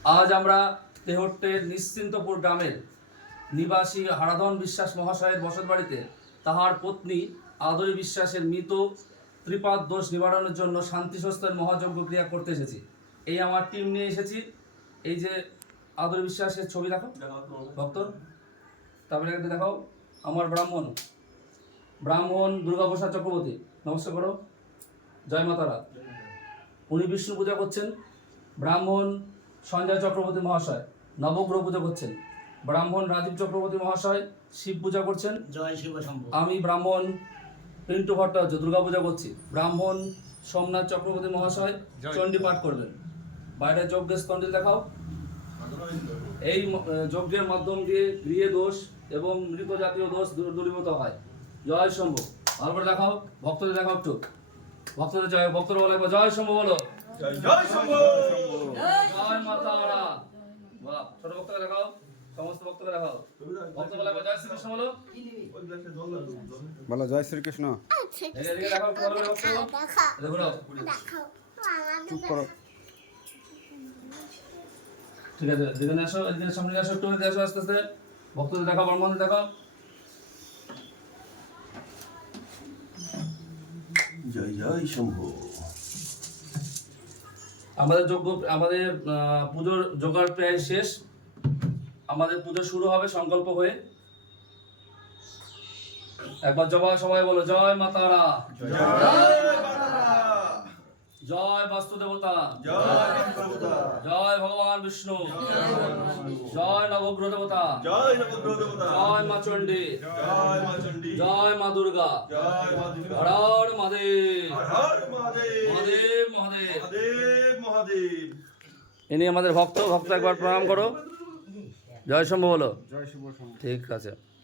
আজ আমরা তেহট্টের নিশ্চিন্তপুর গ্রামের নিবাসী হারাধন বিশ্বাস মহাশয়ের বসতবাড়িতে তাহার পত্নী আদরি বিশ্বাসের মৃত ত্রিপাদ দোষ নিবারণের জন্য শান্তি সস্তার মহাযজ্ঞ ক্রিয়া করতে এসেছি। এই আমার টিম নিয়ে এসেছি। এই যে আদরি বিশ্বাসের ছবি দেখো ভক্ত, তারপরে একটা দেখাও আমার ব্রাহ্মণ দুর্গাপ্রসাদ চক্রবর্তী, নমস্কার করো, জয় মাতারা। উনি বিষ্ণু পূজা করছেন। ব্রাহ্মণ সঞ্জয় চক্রবর্তী মহাশয় নবগ্রহ পূজা করছেন। ব্রাহ্মণ রাজীব চক্রবর্তী মহাশয় শিব পূজা করছেন। জয় শিব শম্ভু। আমি ব্রাহ্মণ পিন্টু ভট্টাচার্য দুর্গা পূজা করছি। ব্রাহ্মণ সোমনাথ চক্রবর্তী মহাশয় চণ্ডী পাঠ করবেন। বাইরে যজ্ঞের স্তন্ডি দেখাও। এই যজ্ঞের মাধ্যম দিয়ে গৃহে দোষ এবং মৃত জাতীয় দোষ দূরীভূত হয়। জয় শম্ভু। ভালো করে দেখাও, ভক্তদের দেখাও একটু, ভক্তদের জয়, ভক্তরা বলে জয় শম্ভু বলো। জয় শম্ভু। জয় মাতারা। বাহ, ছোট ভক্তকে দেখাও, সমস্ত ভক্তকে দেখাও, ভক্ত বলে জয় শ্রীকৃষ্ণ বলো। বলো জয় শ্রীকৃষ্ণ। এদিকে দেখাও একটু ভালো করে ভক্ত, দেখো নাও। চুপ করো। ঠিক আছে, এদিকে আসো, এদিকে সামনে আসো, একটু এদিকে আসো, আস্তে আস্তে ভক্তদের দেখাও, ব্রাহ্মণদের দেখাও। জয় জয় শম্ভু। আমাদের যজ্ঞ, আমাদের পুজোর জোগাড় প্রায় শেষ। আমাদের পুজো শুরু হবে সংকল্প হয়ে। একবার সবাই বলো জয় মাতারা, জয় বাস্তু দেবতা, জয় ভগবান বিষ্ণু, জয় নবগ্রহ দেবতা, জয় মা চণ্ডী, জয় মা দুর্গা, হর হর মহাদেব, মহাদেব মহাদেব। ইনি আমাদের ভক্ত একবার প্রণাম করো, জয় শম্ভু বলো। জয় শিব শম্ভু। ঠিক আছে।